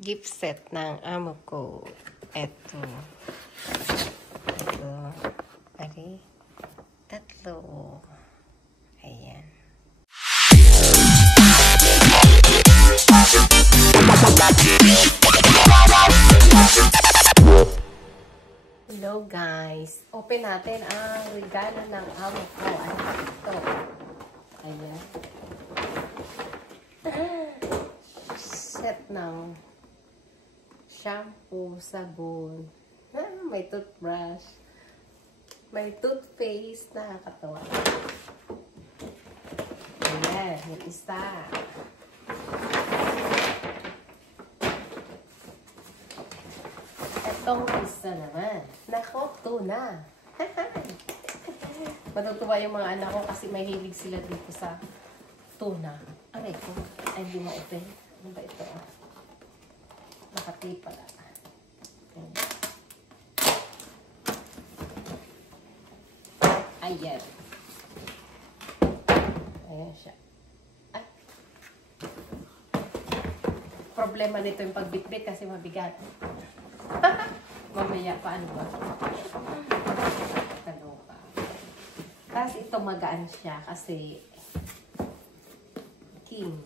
gift set ng amo ko. Ito. Ito. Ari. Tatlo. Ayan. Hello guys. Open natin ang regalo ng amo ko. Ano ito? Ayan. Set ng shampoo, sabon, may toothbrush, may toothpaste, nakakatawa. Ayan, yung isa. Itong isa naman. Nako, tuna. Matutuwa yung mga anak ko kasi may hilig sila dito sa tuna. Aray ko, ay di ma-open. Ano ba ito? Nakati pala. Ayan. Ayan siya. Ay. Problema nito yung pagbitbit kasi mabigat. Mamaya, paano ba? Kaloka. Tapos ito magaan siya kasi king.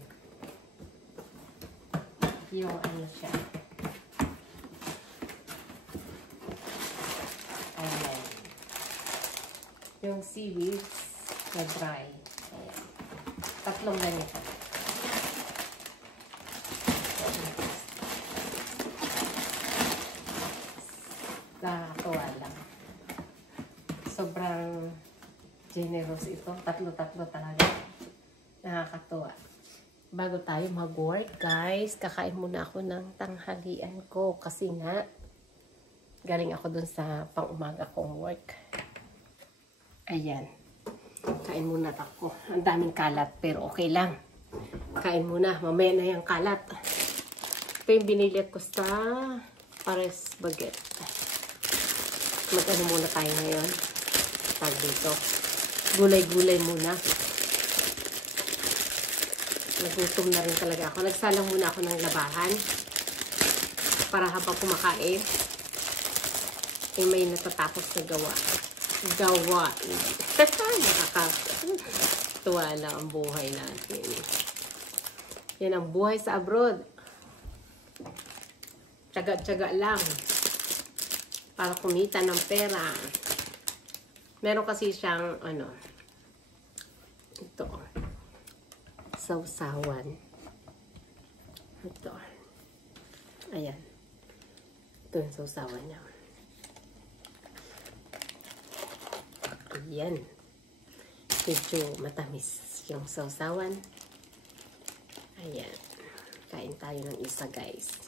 Yung ano siya. Ayan. Yung seaweeds na dry. Ayan. Tatlong ganito. Nakakatuwa lang. Sobrang generous ito. Tatlo-tatlo talaga. Nakakatuwa. Bago tayo mag-work, guys, kakain muna ako ng tanghalian ko kasi nga galing ako dun sa pang-umaga kong work. Ayan. Kain muna ako. Ang daming kalat pero okay lang. Kain muna. Mamaya na yung kalat. Ito yung binili ko sa Pares Baguette. Mag-ano muna tayo ngayon. Tag dito. Gulay-gulay muna. Nagutom na rin talaga ako. Nagsalang muna ako ng labahan para habang kumakain may natatapos na gawa. Nakakatuwa lang ang buhay natin. Yan ang buhay sa abroad. Tsaga-tsaga lang para kumita ng pera. Meron kasi siyang ano, ito, sausawan. Ito. Ayan. Ito yung sausawan niya. Ayan. Medyo matamis yung sausawan. Ayan. Kain tayo ng isa, guys.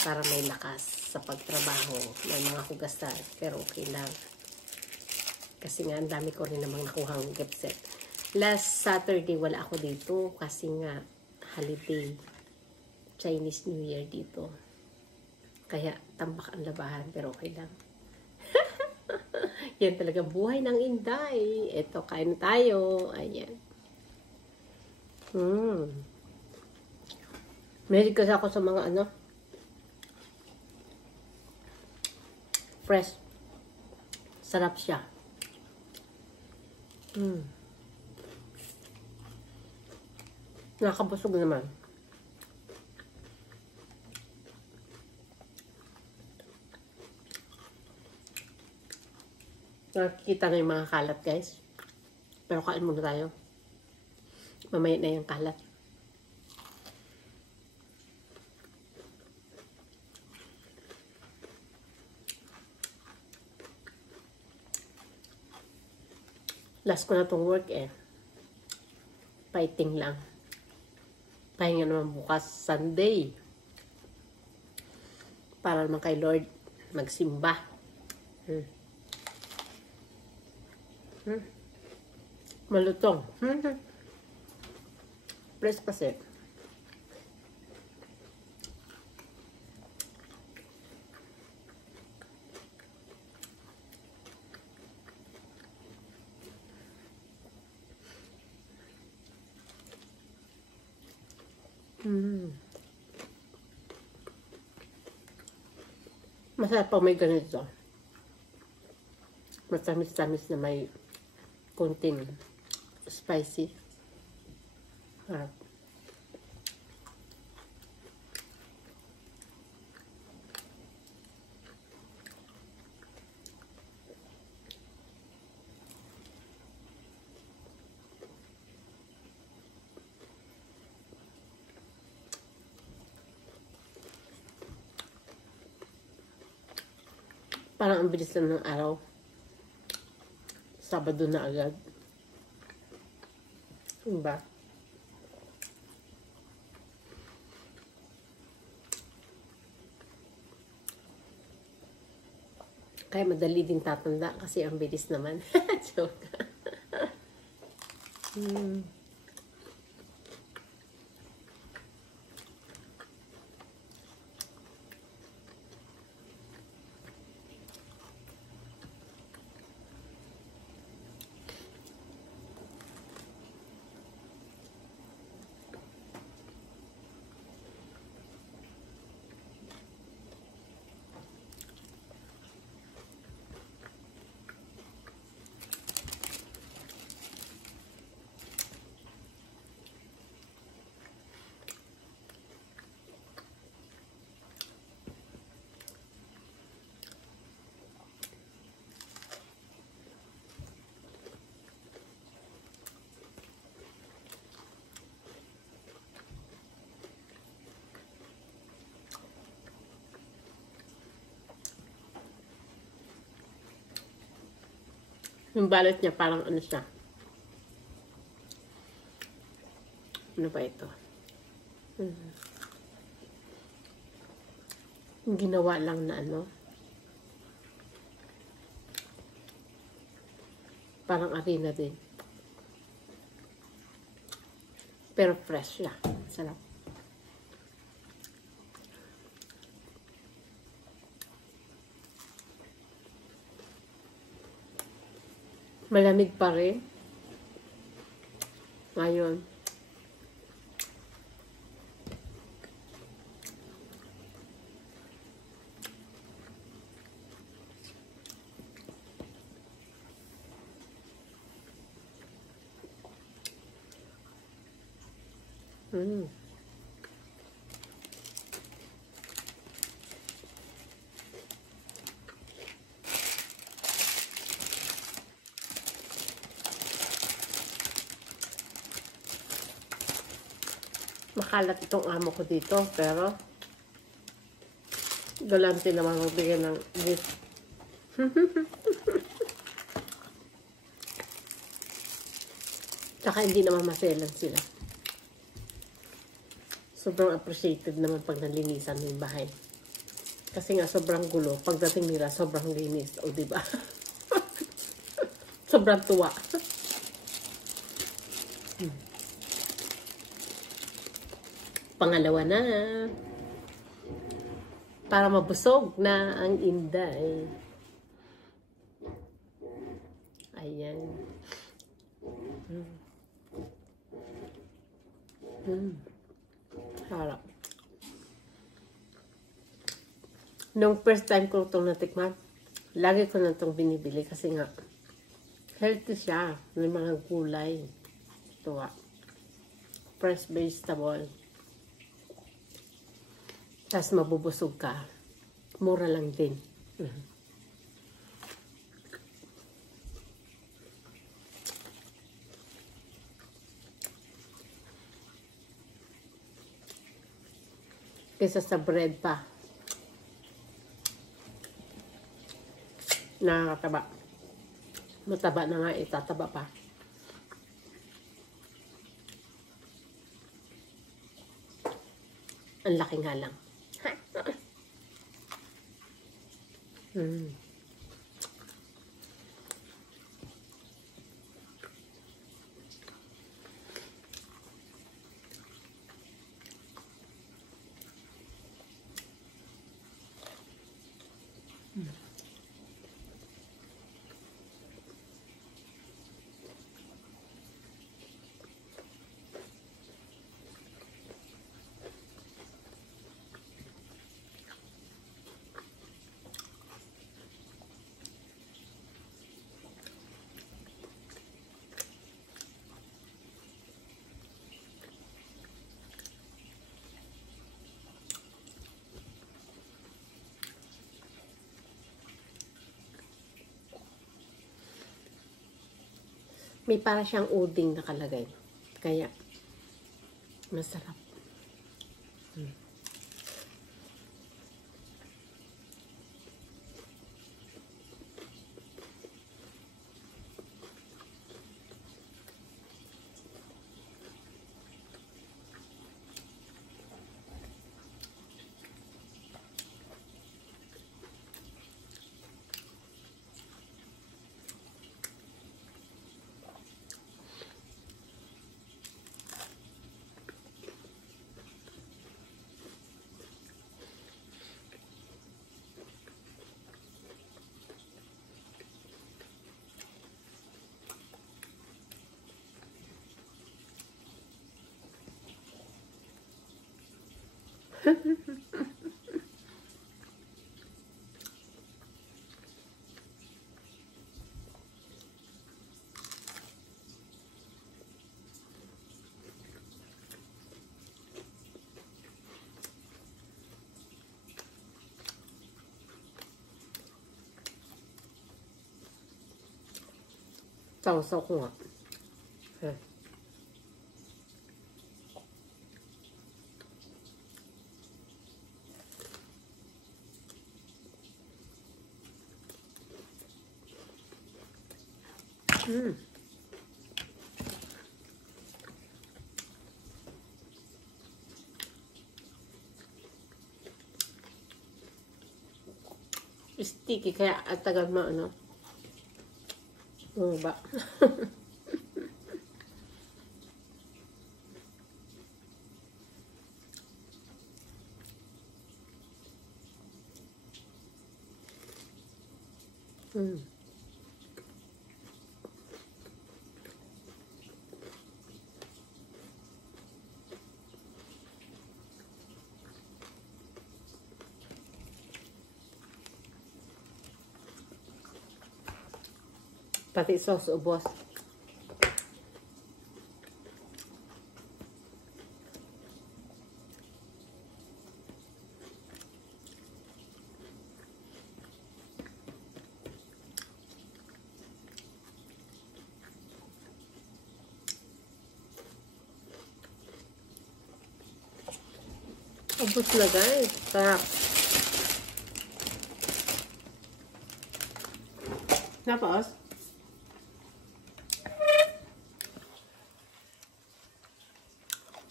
Para may lakas sa pagtrabaho. May mga hugasan. Pero okay lang. Kasi nga, ang dami ko rin namang nakuhang gift set. Last Saturday, wala ako dito. Kasi nga, holiday. Chinese New Year dito. Kaya, tambak ang labahan. Pero okay lang. Yan talaga buhay ng Inday. Ito, kain tayo. Ayan. Mahilig kasi ako sa mga ano, fresh. Sarap siya. Nakakabusog naman. Nakikita na yung mga kalat, guys. Pero kain muna tayo. Mamaya na yung kalat. Last ko na itong work eh. Fighting lang. Pahinga naman bukas Sunday. Para naman kay Lord magsimba. Malutong. Press kasi. Masarap pag may ganito. Matamis-tamis na may konting spicy. Harap. Parang ang bilis lang ng araw. Sabado na agad. Diba? Kaya madali din tatanda kasi ang bilis naman. Joke. Yung balot niya parang ano siya. Ano ba ito? Ginawa lang na ano. Parang arena din. Pero fresh siya. Sarap. Malamig pa rin. Ngayon. Makalat itong amo ko dito, pero galante naman magbigay ng gift. Tsaka hindi naman maselan sila. Sobrang appreciated naman pag nalinisan mo yung bahay. Kasi nga sobrang gulo. Pagdating nila, sobrang linis. O diba? Sobrang tuwa. Pangalawa na. Para mabusog na ang Inday. Ayan. Harap. Nung first time ko itong natikman, lagi ko na itong binibili kasi nga healthy siya. May mga gulay. Tuwa. Fresh vegetable. Tapos mabubusog ka. Mura lang din. Kaysa sa bread pa. Nakakataba. Mataba na nga, itataba pa. Ang laki nga lang. May para siyang uding nakalagay. Kaya, masarap. Sausaw ko nga. Sticky kaya at tagal mo ano. Ba? Pati sauce ubos. Ubos na guys. Sarap. Tapos,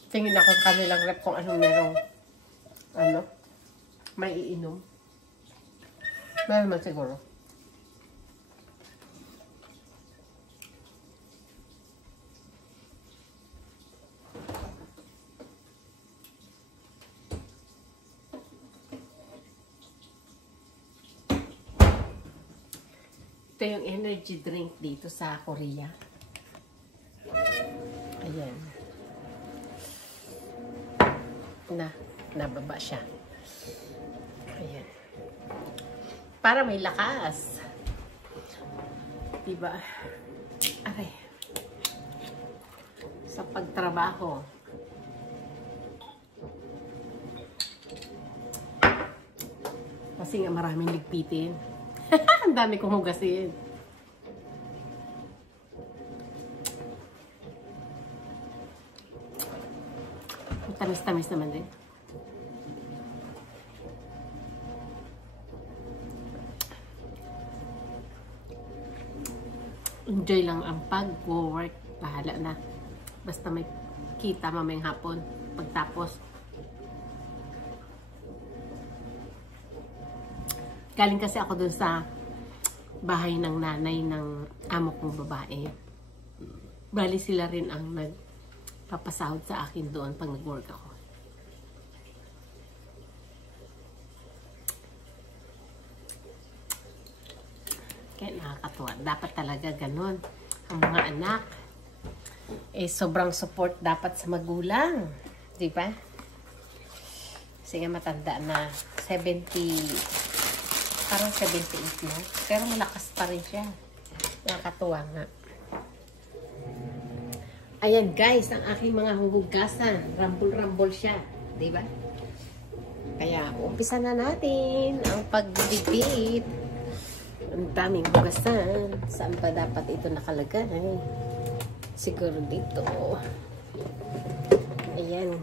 tingin ako sa kanilang rep kung anong merong may iinom. Meron man siguro. Ito yung energy drink dito sa Korea. Ayan. Nababa siya. Ayan. Para may lakas. Diba? Aray. Sa pagtrabaho. Kasi nga maraming ligpitin. Ang dami kong hugasin. Tamis-tamis naman din. Enjoy lang ang pag-work. Bahala na. Basta may kita mamayang hapon. Pagtapos. Galing kasi ako dun sa bahay ng nanay ng amo kong babae. Bali sila rin ang nagpapasahod sa akin doon pag nag-work ako. Kaya nakakatuwa. Dapat talaga ganun. Ang mga anak, sobrang support dapat sa magulang. Diba? Kasi nga matanda na 70... Parang 78 na. Pero malakas pa rin siya. Nakakatuwa nga. Ayan guys, ang aking mga hugasan. Rambol-rambol siya. Diba? Kaya, umpisa na natin ang pagdidikit. Ang daming hugasan. Saan pa dapat ito nakalagay? Siguro dito. Ayan.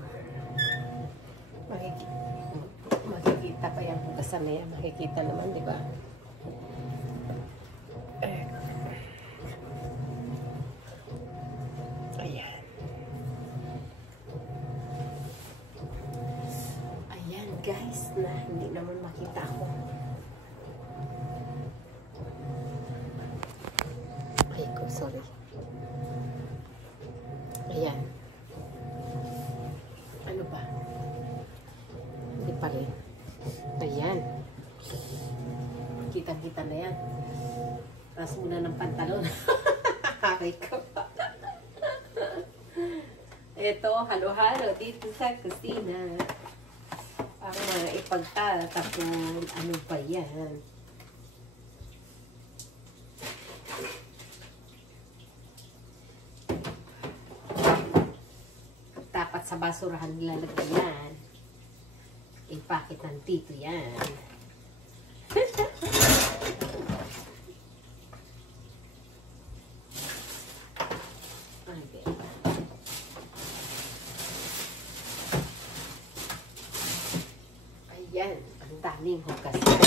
Makikita pa yung hugasan na yan. Makikita naman, di ba? Ayan. Ayan, guys, na hindi naman makita ako. Ay ko, sorry. Ayan. Ano ba? Hindi pa rin. Ayan. Kitang-kita na yan. Taas muna ng pantalon. Aray ko. Ito, halo-halo dito sa kusina. Ang mga ipagtatapon. Ano ba yan? Dapat sa basurahan nilalagay yan. Ipakit ng tito yan. Ayan, ang daming hugasan.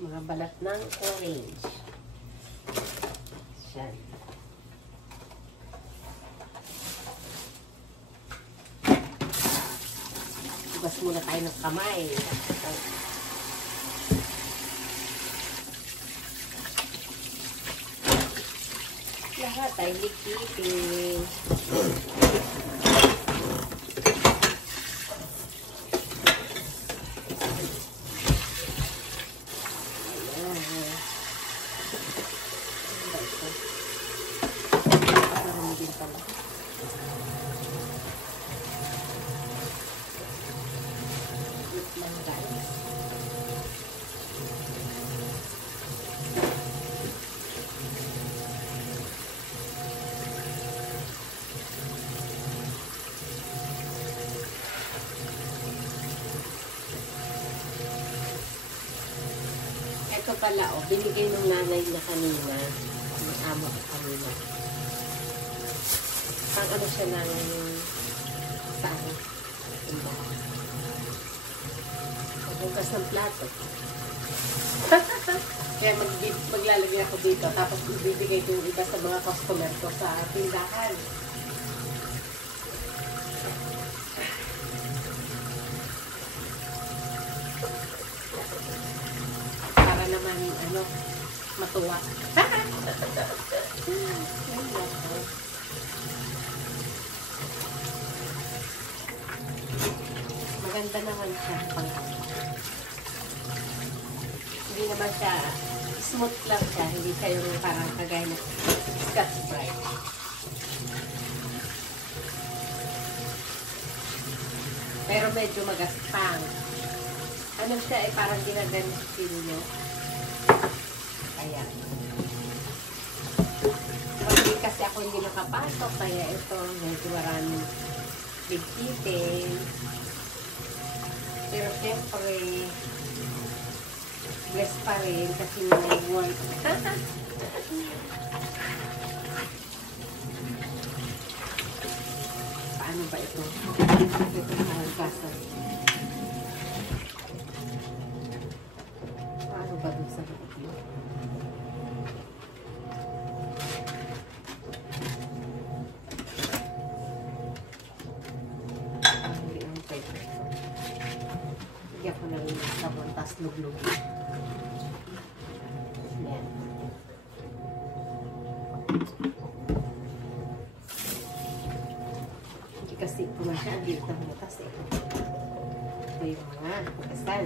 Mga balat ng orange. Yan. Hugas muna tayo ng kamay. Lahat ay likitin. Ito pala, oh, binigay ng nanay niya kanina, ng amo ko kanina. Pang ano siya ng saan? Pagbukas ng plato. Kaya maglalagay ako dito, tapos ibibigay ko yung iba sa mga customer ko sa tindahan. Naman, ano, matuwa. Maganda naman siya hindi naman siya smooth lang siya, hindi siya yung parang kagaya ng Scotch Brite. Pero medyo magaspang. Ano siya ay parang ginagansin nyo. Ayan. Hindi kasi ako hindi nakapasok, kaya ito medyo maraming bigkitin. Pero syempre, bless pa rin kasi may work. Paano ba ito? Ito sa hanggasan. Paano ba dun sa loob mo? Hindi ang pwede. Sige ako na rin sa montas luglog. Yan. Hindi kasi pumasya ang dito ng montas eh. Ito yung mga pagkasal.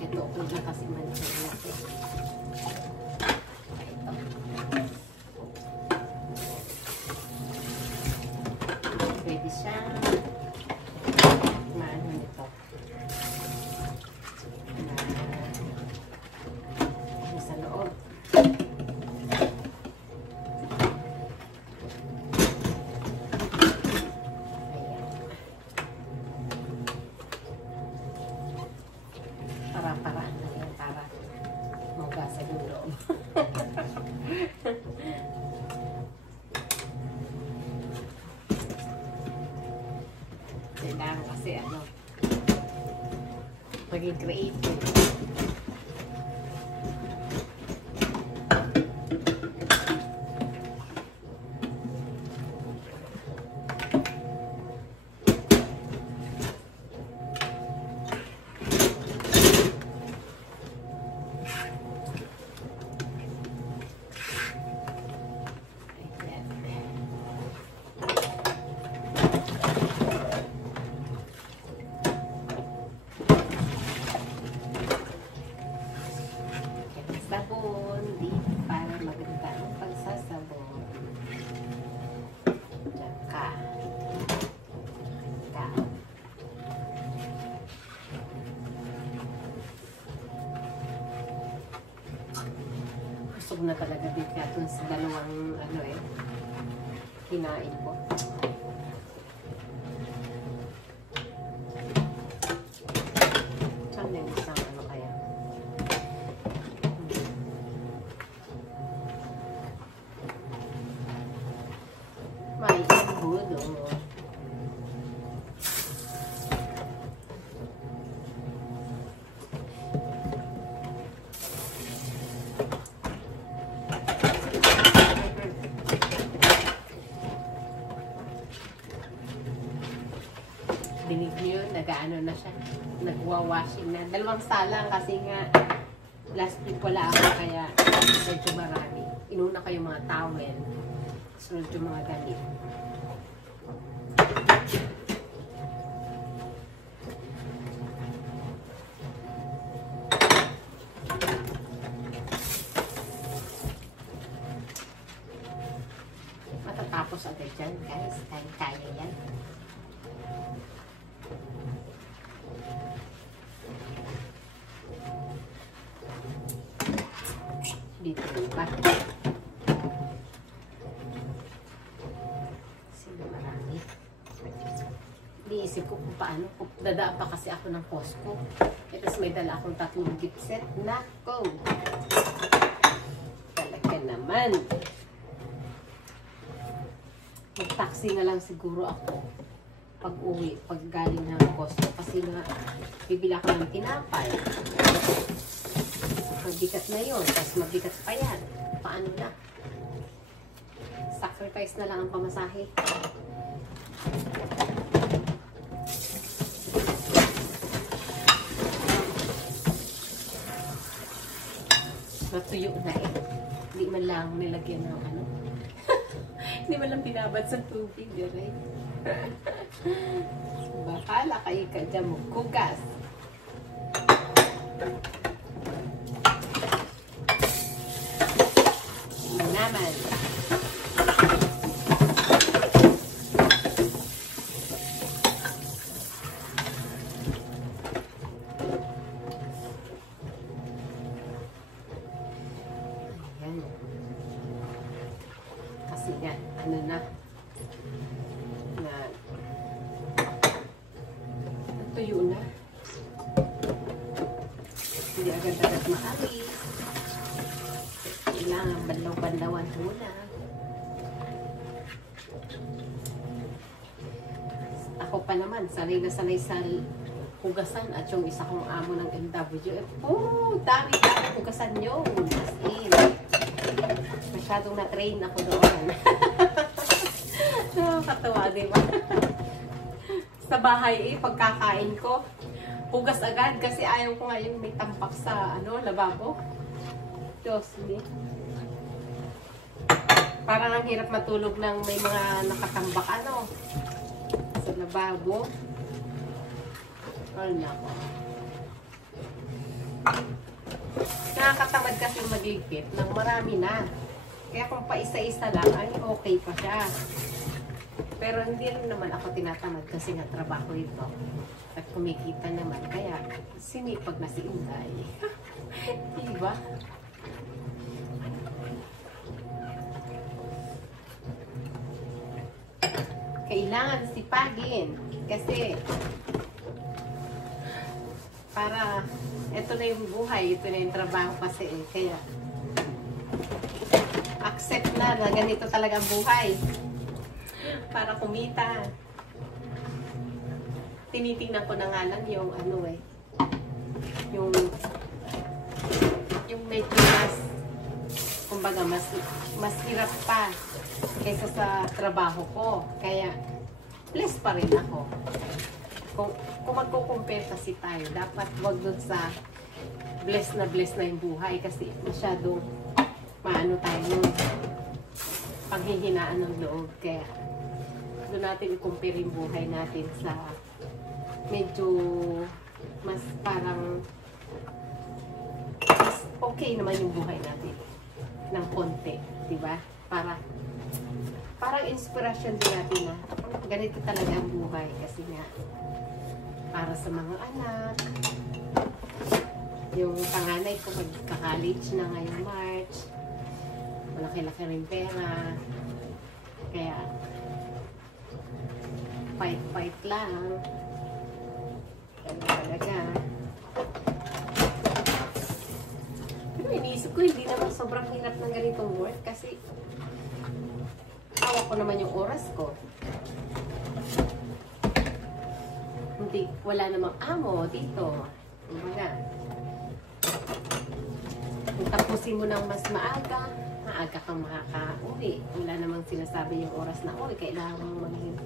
Ito, kung na kasi manipin natin. Ito. Pwede siya maano nito. Sa loob. Para na yan, para Maging creative. Sabon, para maganda ang pagsasabon. Tsaka. Busog na talaga dito katong sa dalawang kinain ko. Saan yung isang kaya? May budo. Dinig niyo yun, nag-ano na siya. Nagwa-washing na. 2 salang kasi nga last week wala ako kaya medyo marami. Inuna ko yung mga towel. Sunod yung mga gamit. Matatapos agad dyan, guys. Kaya yan. Dito pa. Sige, marami. Iniisip ko kung paano. Dadaan pa kasi ako ng Costco. Tapos may dala akong 3 gift set. Nako! Talaga naman. Mag-taxi na lang siguro ako pag uwi, pag galing ng Costco. Kasi nga, bibili ako ng tinapay. Mabigat na yun. Tapos mabigat pa yan. Paano na? Sacrifice na lang ang pamasahe. Natuyo na eh. Hindi man lang nilagyan ng ano. Hindi man lang binabad sa tubig. Right? Bahala kayo ka dyan mo. Kugas. Naman. Ayan. Kasi nga, ano na, tuyo na. Hindi agad-agad maalis. Kailangan banlaw-banlawan muna. Ako pa naman, sanay na sanay sa hugasan at yung isa kong amo ng MWF. Oh, dami-dami hugasan yun. As in, masyadong na-train ako doon. Nakakatawa, diba? Sa bahay pagkakain ko, hugas agad kasi ayaw ko nga yung may tampak sa lababo. Diyos me. Parang ang hirap matulog ng may mga nakatambak sa lababo. Ay nako. Nakakatamad kasi magligpit ng marami na. Kaya kung pa isa-isa lang, ay okay pa siya. Pero hindi rin naman ako tinatamad kasi nga trabaho ito. At kumikita naman. Kaya sinipag na si Inday. Diba? Kailangan sipagin. Kasi para ito na yung buhay. Ito na yung trabaho kasi Kaya accept na ganito talaga ang buhay. Para kumita. Tinitingnan ko na nga lang yung yung medyo mas, kumbaga, mas hirap pa kaysa sa trabaho ko. Kaya, blessed pa rin ako. Kung magko-compare kasi tayo, dapat wag dun sa blessed na yung buhay kasi masyadong maano tayo yung panghihinaan ng loob. Kaya, doon natin i-compare yung buhay natin sa medyo mas parang mas okay naman yung buhay natin ng konti, di ba? Parang inspiration din natin na ganito talaga ang buhay kasi nga para sa mga anak, yung panganay ko magka-college na ngayong March, malaki-laki rin pera, kaya fight lang, ganun talaga. Pero iniisip ko, hindi naman sobrang hirap ng ganitong work kasi hawak ko naman yung oras ko. Hindi, wala namang amo dito. Kumbaga, kung tapusin mo ng mas maaga kang makaka-uwi. Wala namang sinasabi yung oras na, kailangan mong maging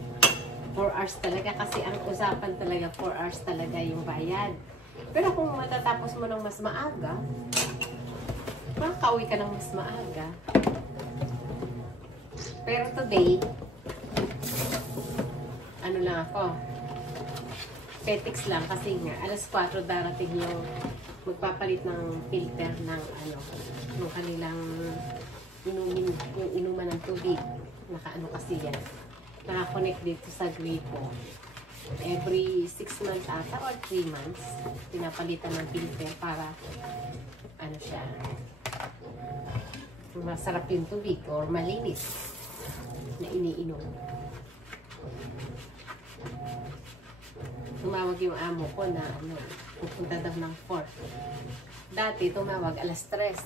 4 hours talaga kasi ang usapan talaga 4 hours talaga yung bayad. Pero kung matatapos mo ng mas maaga, makaka-uwi ka ng mas maaga. Pero today, ano lang ako, petics lang kasi nga, alas 4 darating yung magpapalit ng filter ng yung kanilang yung inuman ng tubig. Nakaano kasi yan. Naka-connect dito sa gripo. Every 6 months ata or 3 months, pinapalitan ng filter para siya, masarap yung tubig or malinis na iniinom. Tumawag yung amo ko na pupunta daw ng 4. Dati tumawag alas 3.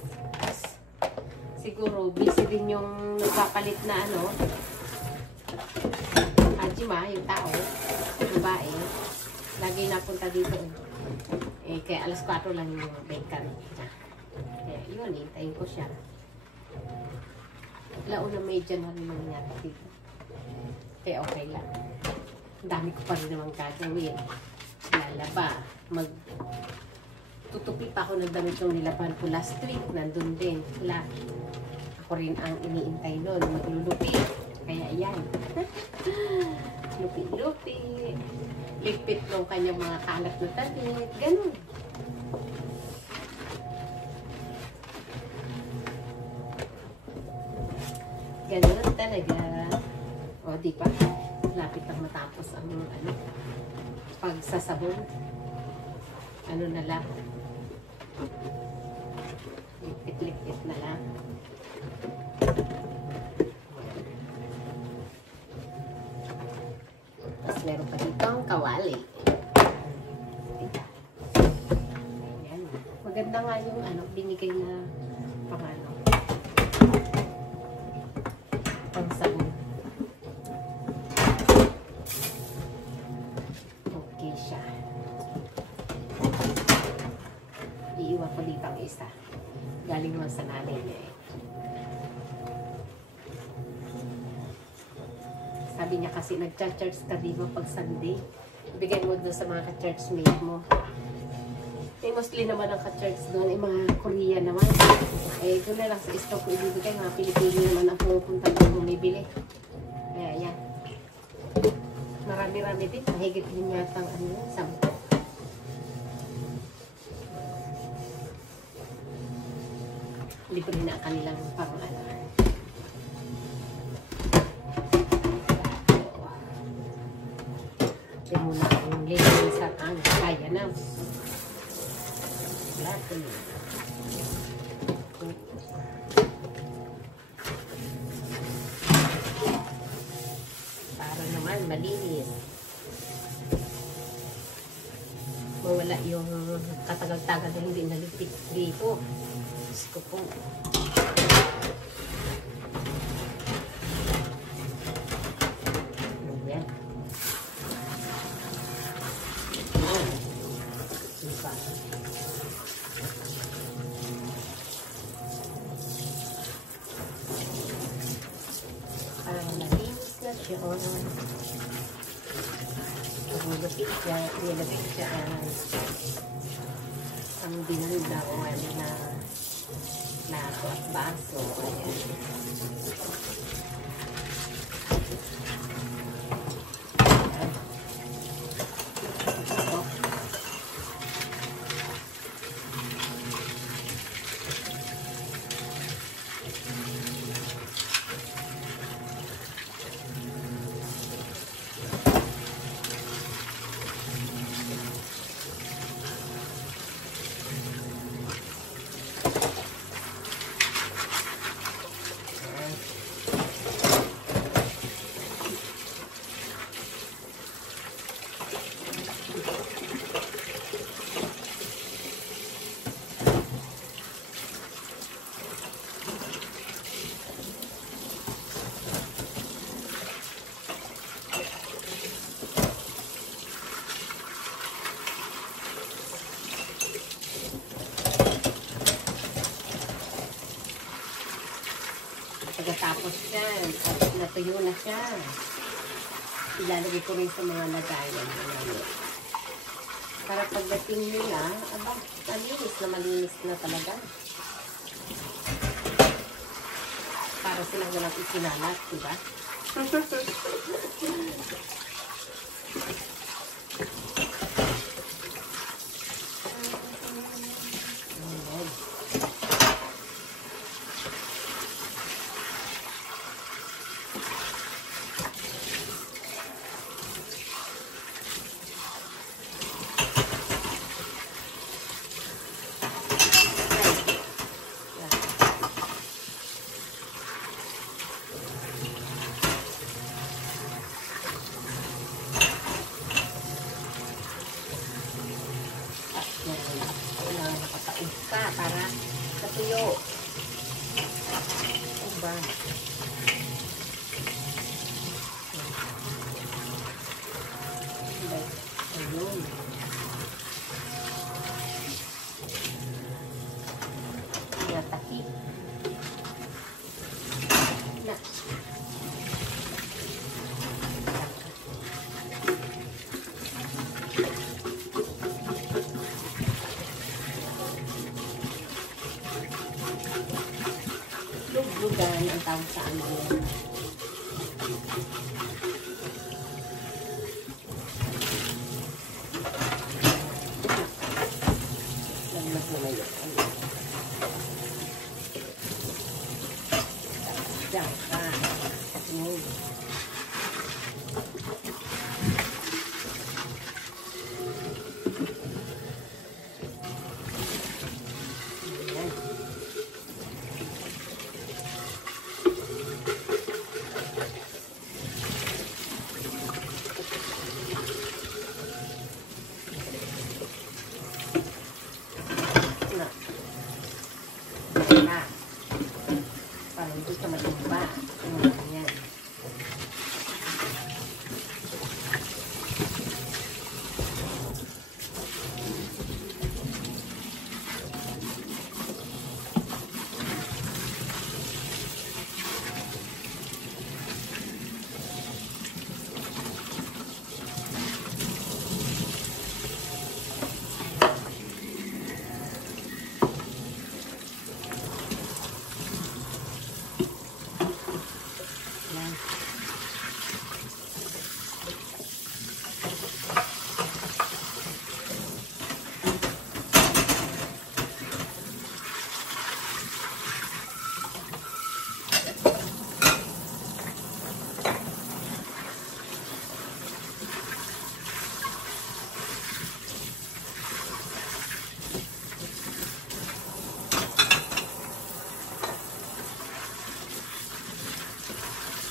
Siguro busy din yung nagpapalit na Ajima, yung tao, babae, lagi napunta dito. Kaya alas 4 lang yung bacon niya. Kaya yun, hintayin ko siya. Launa may January nangyari dito. Kaya okay lang. Ang dami ko pa rin naman gagawin. Lalaba. Tutupi pa ako ng damit yung nilaban ko last week. Nandun din. Ako rin ang iniintay nun. Maglulupi. Kaya yan. Lupi-lupi. Ligpit ng kanyang mga kalat na damit. Ganun. Ganun talaga. O, di pa? Lapit ang matapos ang pagsasabon. Na lang. Likpit-likpit na lang. Tapos meron pa dito ang kawali. Ayan. Maganda nga yung binigay na pang sabon. Okay siya. Iiwan ko dito ang isa. Galing naman sa nanay niya eh. Sabi niya kasi nag-church ka di ba pag Sunday? Bigay mo doon sa mga ka-churchmate mo. Mostly naman ang ka-church doon, mga Korean naman. Doon na lang sa stock ko ibibigay. Mga Pilipino naman ang pupunta doon bumibili. Kaya yan. Marami-rami din. Mahigit din yata ang 10. Hindi ko rin na kanilang parang Ito muna yung linisan ang kaya na. Lahat para naman malinis. Mawala yung katagal-tagal na hindi nalipit dito. Ko po. Ayan. Diba? yun. Nilapit siya ang binulawan na nato at baso. Ayan. Pagkatapos yan, at natuyo na siya, ilalagay ko rin sa mga lagayan. Para pagdating nila, abang, malinis na talaga. Para silang walang isinalat, diba? Nakataos ka para natuyo. Diba? Ayun. Nataki. Na. Luglugan ang tawag sa amin. Laglag naman yun. Diyan ka. Yun. Para hindi ka matumba. Yan.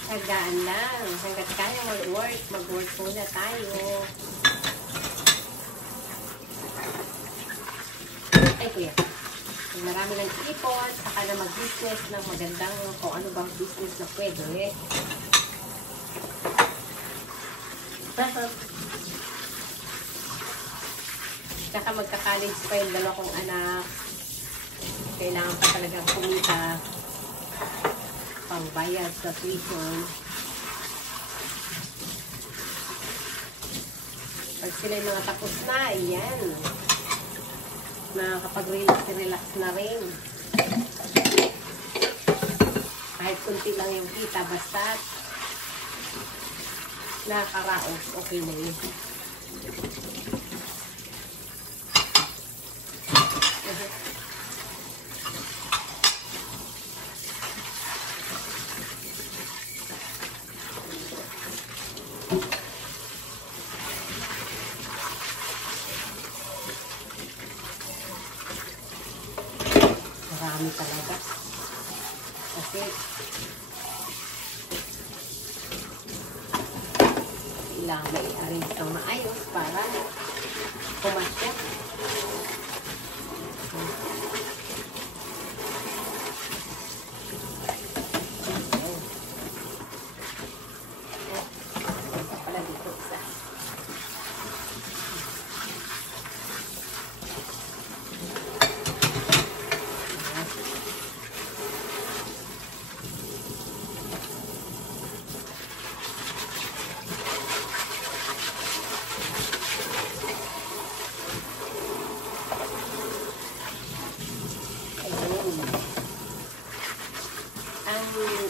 Tagaan lang. Hanggat kaya mag-work muna tayo. Ay, kuya. Pag marami ng ipon, saka na mag-business ng magandang kung ano bang business na pwede. Saka magka-college pa yung 2 kong anak. Kailangan pa talagang kumita pangbayad sa tuition. sila yung mga tapos na. Ayan. Nakakapag-relax na rin. Kahit kunti lang yung kita, basta nakakaraos. Okay na yun. Marami talaga. Kasi kailangan na i-arrange ang maayos para pumasya. Pala dito isa.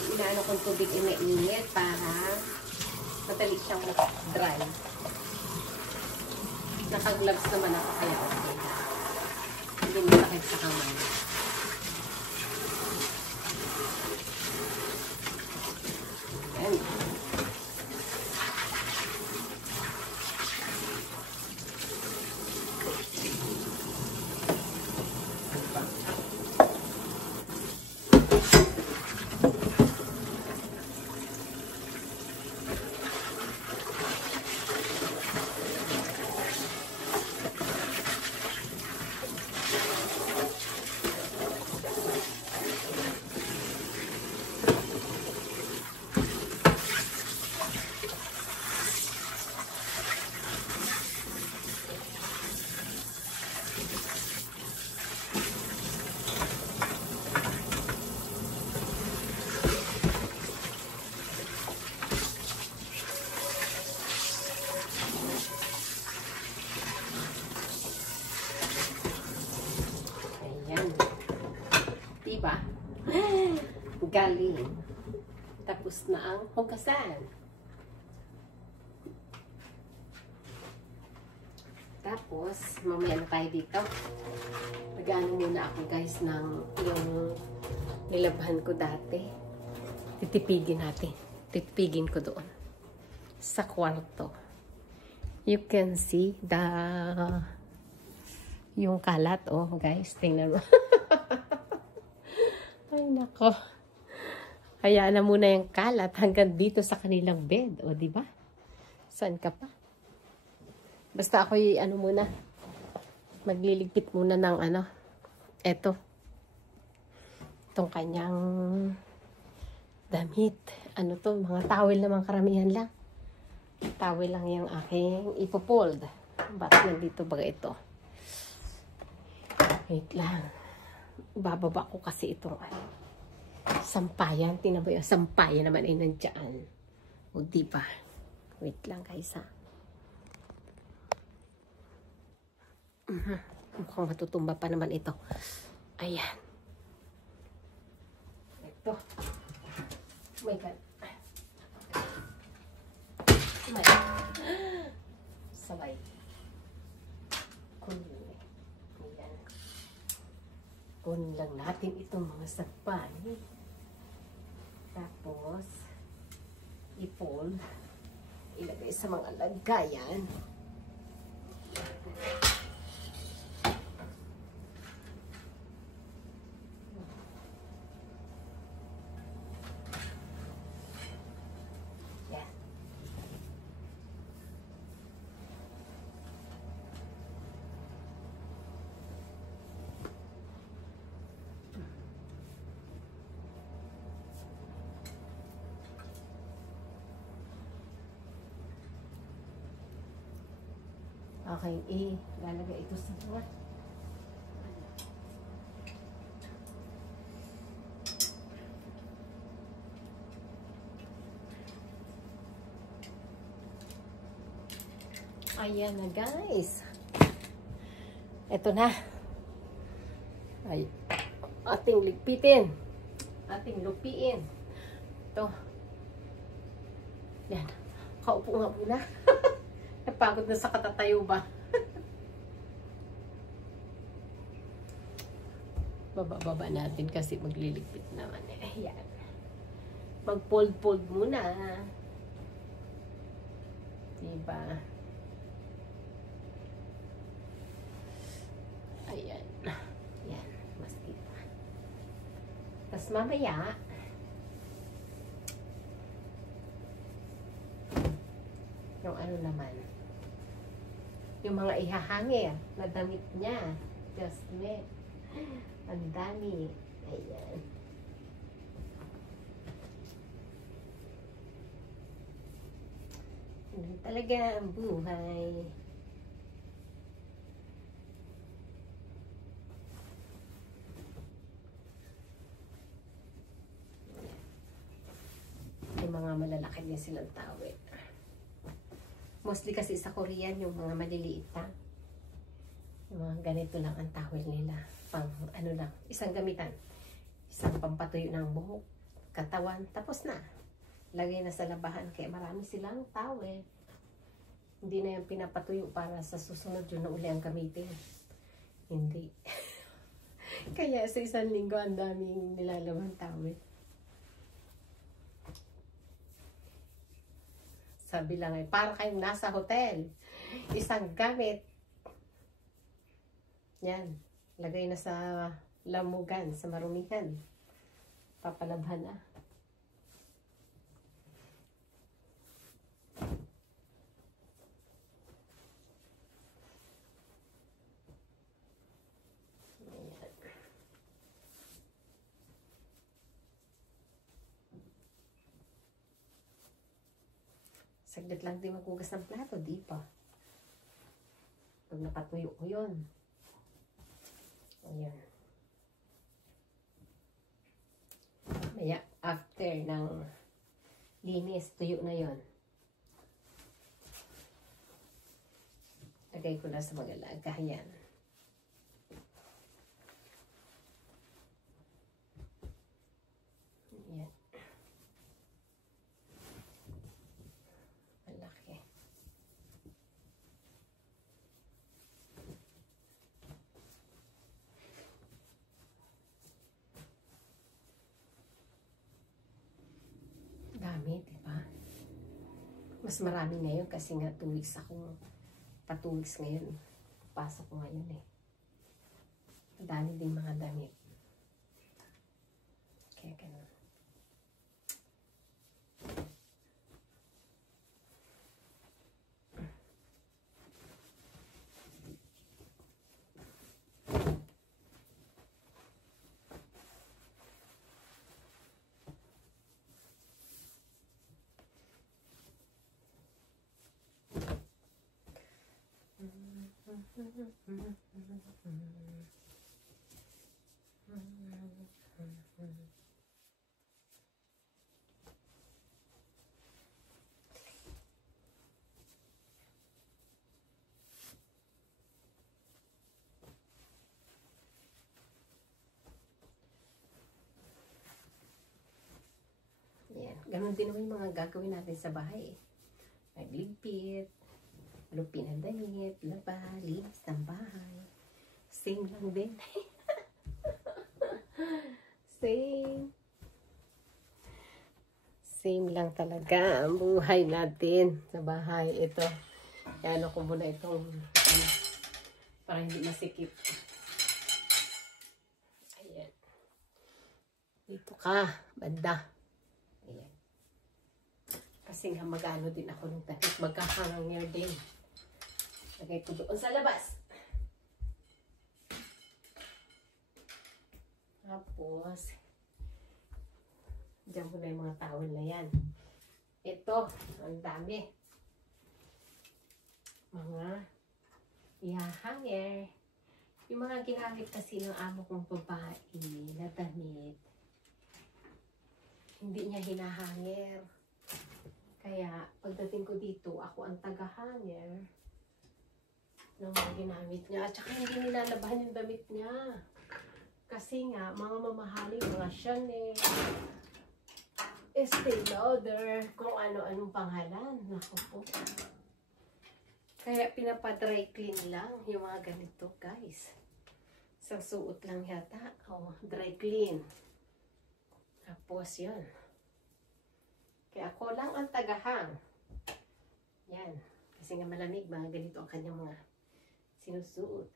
Inaano kong tubig inainit para madali siyang dry. Naka-gloves naman ako kaya okay. Hindi masakit sa kamay. Ayan. Diba? Galing. Tapos na ang hugasan. Tapos, mamaya na tayo dito. Nag-ano muna ako guys ng yung nilabhan ko dati. Titipigin natin. Titipigin ko doon. Sa kwarto. You can see yung kalat. Oh guys, tingnan mo. Ay, nako. Hayaan na muna yung kalat hanggang dito sa kanilang bed. O, diba? Saan ka pa? Basta ako ano muna. Magliligpit muna ng ano. Eto. Itong kanyang damit. Ano to? Mga towel naman karamihan lang. Towel lang yung aking ipopold. Ba't nandito ba ito? Wait lang. Bababa ko kasi itong sampayan. Tingnan mo yung sampayan naman ay nandiyan. O diba? Wait lang guys ha. Mukhang matutumba pa naman ito. Ayan. Ito. Oh my God. Oh my God. Sabay. Kunin lang natin itong mga sampay. Tapos, i-fold. Ilagay sa mga lagayan. Yan. Okay, lalagay ito sa mga Ayan na guys. Ito na. Ay, ating ligpitin. Ating lupiin. Ito. Yan. Kaupo nga muna. Napagod na sa katatayo ba? Baba natin kasi magliligpit naman eh. Ayan. Mag-fold-fold muna. Diba? Ayan. Ayan. Mas kita. Tapos mamaya, yung ano naman, yung mga ihahangir na damit niya. Just me. Ang dami. Ayan. Ano talaga ang buhay. Yung mga malalaki din silang tawid. Mostly kasi sa Korean, yung mga maliliit lang. Yung mga ganito lang ang towel nila. Pang ano lang, isang gamitan. Isang pampatuyo ng buhok, katawan, tapos na. Lagay na sa labahan. Kaya marami silang towel. Hindi na yung pinapatuyo para sa susunod yun na uli ang gamitin. Hindi. Kaya sa isang linggo, ang daming nilalabang towel. Sabi lang ay, para kayong nasa hotel. Isang gamit. Yan. Lagay na sa lamugan, sa marumihan. Papalabhan na. Saglit lang din maghugas ng plato, di pa. Pag napatuyo ko yun. Ayan. Maya, after ng linis, tuyo na yon. Lagay ko na sa mga lagayan. Ayan. Malaki. Dami, diba? Mas marami ngayon kasi nga 2 weeks akong pa 2 weeks ngayon. Pasok ko ngayon eh. Dami din mga damit. Kaya ganun. Yan. Ganun din naman yung mga gagawin natin sa bahay. Magligpit, lupin ang damit, laba, linis ng bahay. Same lang din. Same. Same lang talaga ang buhay natin sa bahay. Ito. Yan ako muna itong para hindi masikip. Ayan. Dito ka, banda. Ayan. Kasi nga mag-ano din ako ng damit. Magkakangangir din. Lagay ko doon sa labas. Tapos, diyan ko na yung mga towel na yan. Ito, ang dami. Mga ihahangir. Yung mga ginamit kasi ng amo kong babae na damit, hindi niya hinahangir. Kaya, pagdating ko dito, ako ang taga-hangir. ng mga ginamit niya. At saka hindi nilalabahan yung damit niya. Kasi nga, mga mamahaling mga Chanel, Estee Lauder, kung ano-anong pangalan. Naku po. Kaya pinapadry clean lang yung mga ganito, guys. Sa suot lang yata. O, dry clean. Tapos yun. Kaya ako lang ang tagahang. Yan. Kasi nga malamig, mga ganito ang kanyang mga sinusuot.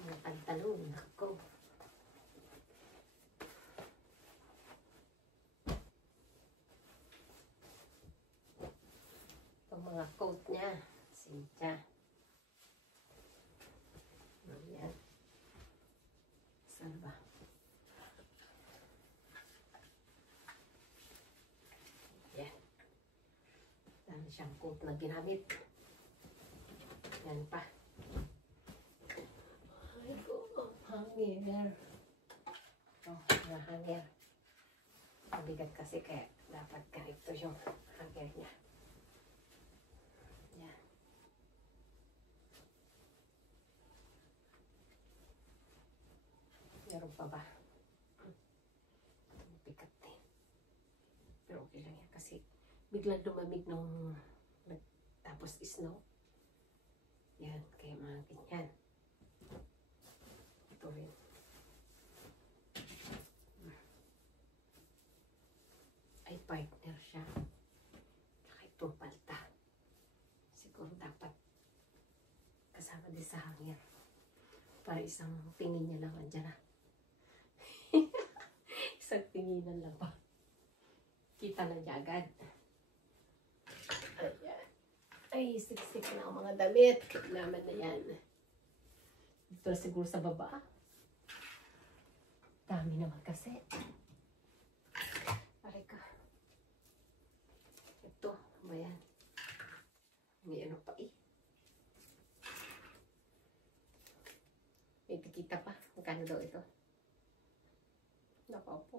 Mga pantalon. Ako. Itong mga coat niya. Sinta. Ayan. Saan ba? Ayan. Dami siyang coat na ginamit. Yan pa. Ay ko, hanger. Oh, mga hanger. Mabigat kasi kaya dapat ganito yung hanger niya. Yan. Meron pa ba? Bigat din. Pero okay lang yan kasi biglang lumamig nung tapos snow. Yan, kaya mga ganyan. Ito rin. Ay, partner siya. Tsaka itong palta. Siguro dapat kasama din sa hanger. Para isang tingin niya lang andyan na. Isang tinginan lang ba? Kita na niya agad. Ayan. Ay, siksik na ang mga damit. Naman na yan. Ito siguro sa baba. Dami naman kasi. Aray ka. Ito. Ano ba yan? May ano pa eh. May tikita pa. Magkano daw ito? Nako po.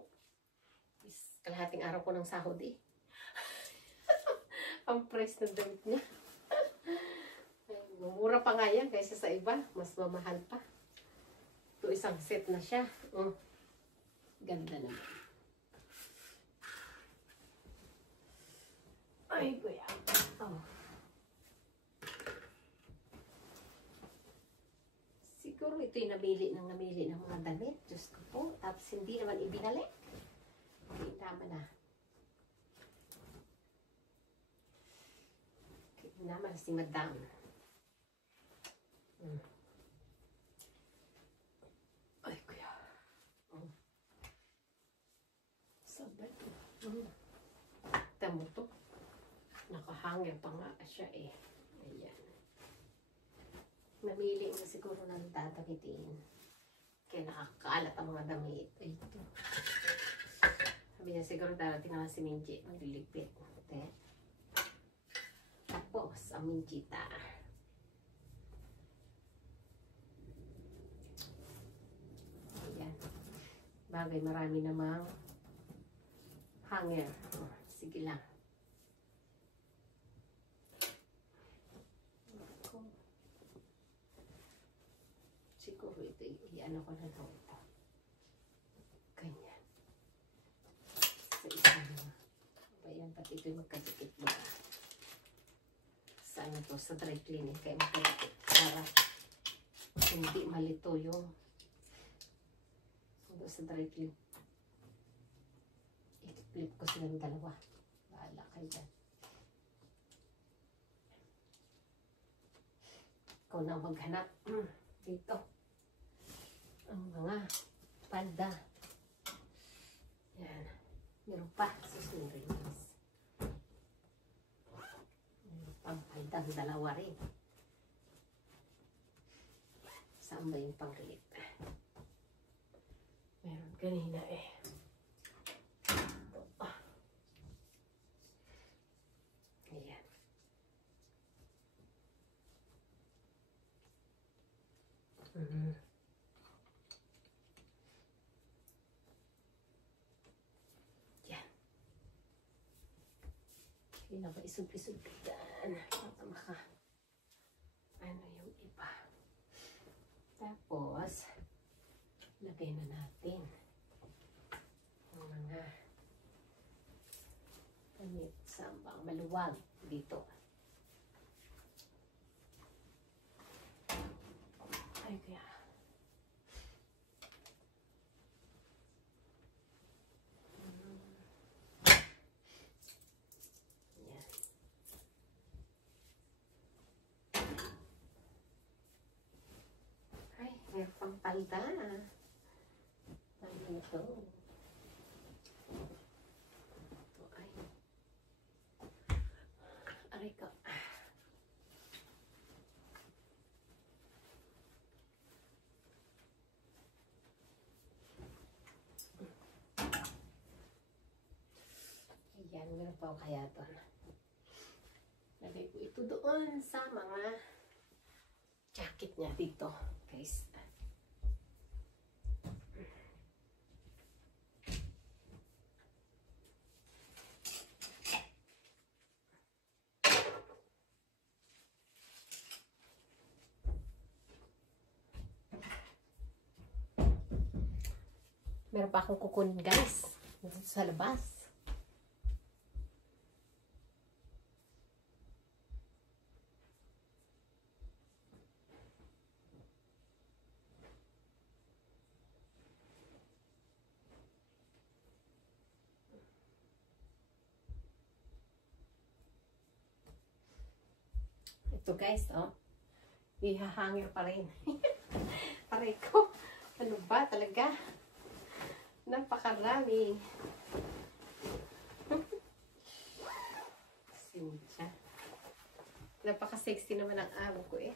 Kalahating araw ko ng sahod eh. Ang price ng damit niya. Mura pa nga yan kaysa sa iba. Mas mamahal pa. Ito isang set na siya. Ganda naman. Ay, kuya. Oh. Siguro ito'y namili ng mga damit. Diyos ko po. Tapos hindi naman ibinalik. Okay, tama na. Okay, naman si Madam. Ay, kuya. Sabay ito. Tamo to. Nakahangin pa nga siya eh. Ayan. Namili na siguro ng tatamitin. Kaya nakakaalat ang mga damit. Ay, ito. Sabi niya siguro darating naman si Minji. Magliligpit. Tapos, ang Minjita. Ayan. Bagay marami namang hanger. Sige lang. Siguro ito, i-ano ko na ito. Ganyan. Sa isang, ayan, pati ito'y magkadikit ba? Sa ano to, sa dry cleaning, kaya magkadikit. Para hindi malito yung sa dry clean. I-flip ko silang dalawa. Bahala kayo dyan. Ikaw na maghanap. Dito. Ang mga palda. Yan. Meron pa. Susunod. Meron pang paldang dalawa rin. Saan ba yung pangkilit? Meron kanina eh. Ayan. Yan. Kailangan isog-isog ka dyan. Para Tapos, lagay na natin ang mga damit sa maluwag dito. Ay, kaya. Yan. Ay, may pang palda. Ano ito? Ito ay. Aray ko. Ayan, meron pa ako kaya doon. Lagay ko ito doon sa mga jacket niya dito, guys. Meron pa akong kukunin, guys. Dito sa labas. Ito guys, oh. Ihahangir pa rin. Aray ko. Ano ba talaga? Napakarami. Sincha. Napaka-sexy naman ang amo ko eh.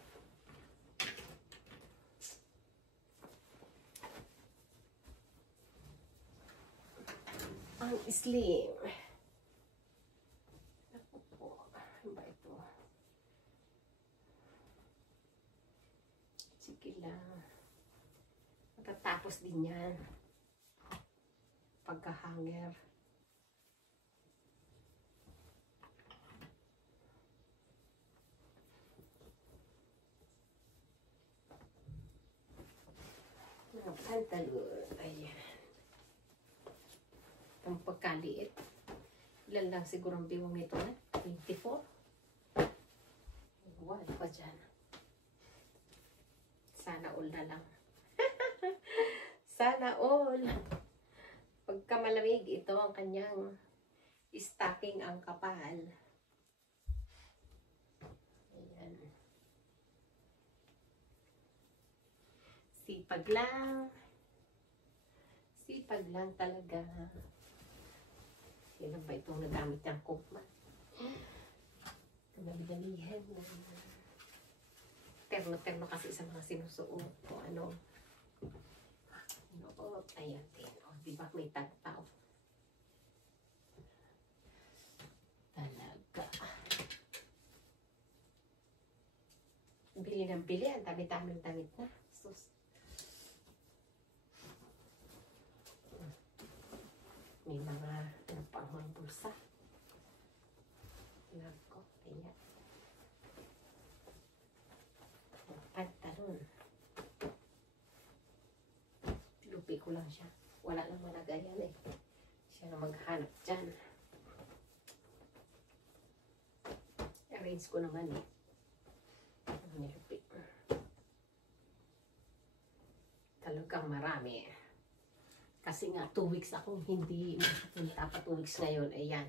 Ang slim. Ako po. Ano ba ito? Sige lang. Matatapos din yan. Pagkahanger. Mga pantalon. Ayan. Ang pagkaliit. Ilan lang siguro ang biwang nito na? 24? Wala pa dyan. Sana all na lang. Sana all. Pagka malamig, ito ang kanyang stocking ang kapal. Ayan. Sipag lang. Sipag lang talaga. Kailan ba itong nagamit ng Cookman? Nabidamihan na. Terno-terno kasi sa mga sinusuot. O ano. Oo, ayan din. O, diba may tagpaw? Talaga. Bili ng bili. Ang dami-daming damit na. Sus. May mga pang mga bulsa. Nako, ayan. Pantalon. Lupi ko lang siya. Wala lang managayan eh. Siya na maghanap dyan. Arrange ko naman eh. Ano nilupi? Talagang marami. Kasi nga 2 weeks akong hindi makapunta pa 2 weeks ngayon. Ayan.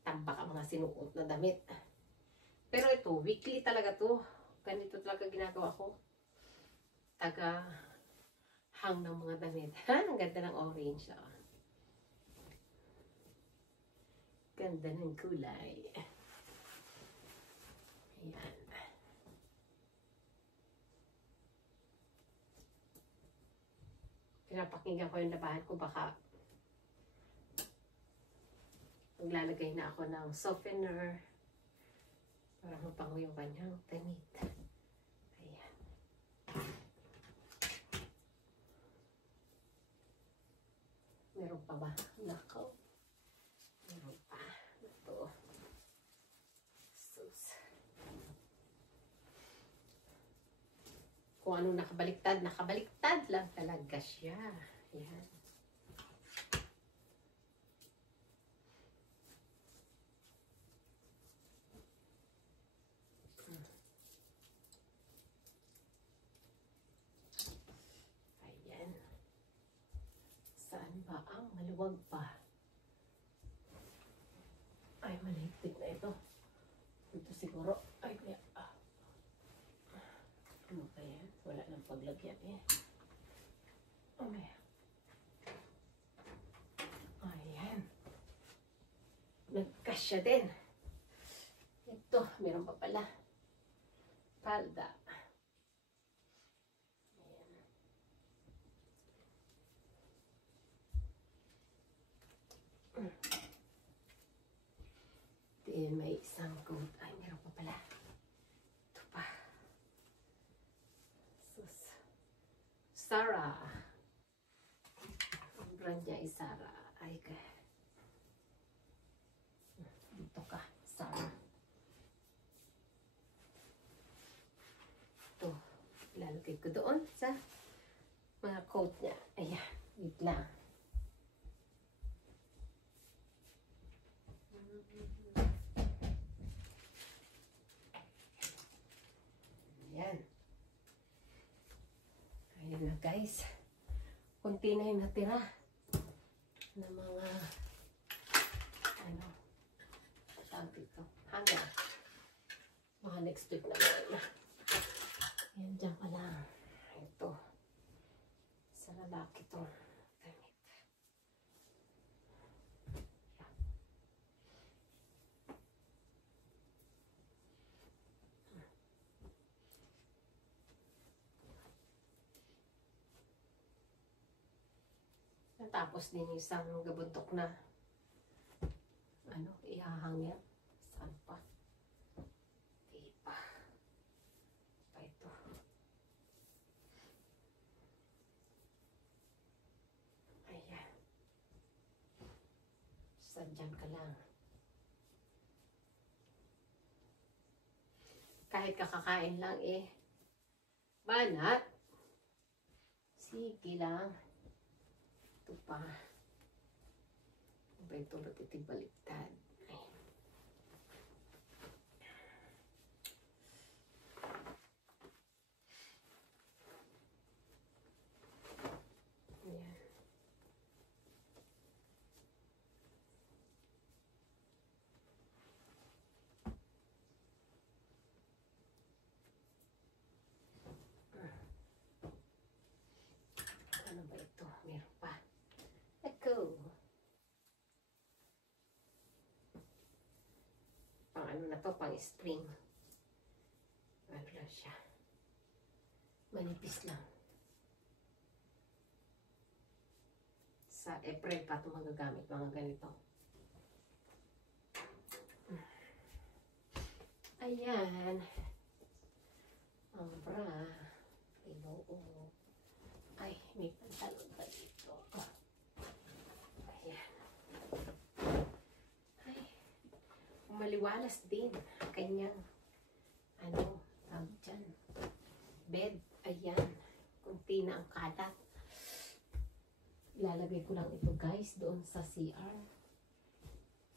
Tambak ang mga sinuot na damit. Pero ito, weekly talaga to. Ganito talaga ginagawa ko. Taga hang ng mga damit. Ang ganda ng orange. Oh. Ganda ng kulay. Ayan. Pinapakinggan ko yung labahan ko. Baka maglalagay na ako ng softener para mapango yung kanyang damit. Ayan. Meron pa ba? Nako. Meron pa. Ito. Sus. Kung ano nakabaliktad, nakabaliktad lang talaga siya. Ayan. Ayan. Saan ba ang maluwag pa? Ay, malihigpit na ito. Ito siguro. Ay, kaya. Ano ba yan? Wala nang paglagyan eh. Okay. Ayan. Nagkasya din. Ito, meron pa pala. Palda. Ayan. Then may isang coat. Ay, meron pa pala. Ito pa. Sus. Sarah. Ang brand niya ay Sarah. Ay, dito ka. Sarah. Ito. Ilalagay ko doon sa mga coat niya. Ayan. Wait lang. Ayan. Ayan na guys. Kunti na yung natira na mga ano tawag dito. Hanggang. Mga next week na naman. Ayan, dyan ka lang. Ito. Sa lalaki to. Damit. Tapos din yung isang gabuntok na ano, ihahangyan. Saan pa? Diba? Pa ito. Ayan. Sadyan ka lang. Kahit kakakain lang eh. Banat. Sige lang. Ito pa. Ba ito ba't itibaliktad? Ayan. Ano ba ito? Meron pa. Eko. Pang ano na to? Pang spring. Ano lang siya? Manipis lang. Sa April pa ito magagamit. Mga ganito. Ayan. Ang bra. Inuo. Ay, may pantalon pa dito. Ayan. Ay, maliwalas din. Kanyang, ano, tawag dyan. Bed. Ayan. Kunti na ang kalat. Ilalagay ko lang ito guys doon sa CR.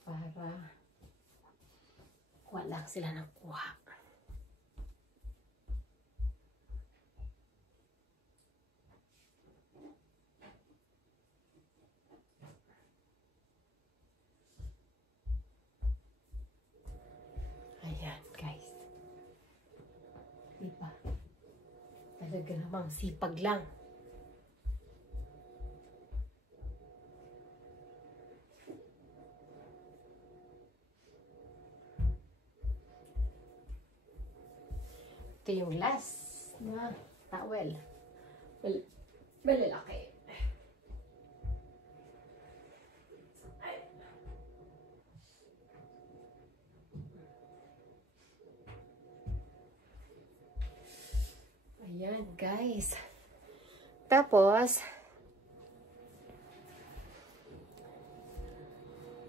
Para kuha lang sila ng kuha. Ayan, guys. Diba? Talaga namang sipag lang. Ito yung last na towel. Malalaki. Ayan, guys. Tapos,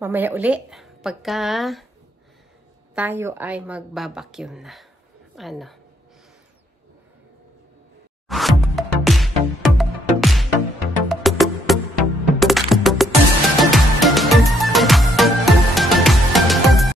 mamaya uli, pagka tayo ay magbabacuum na. Ano?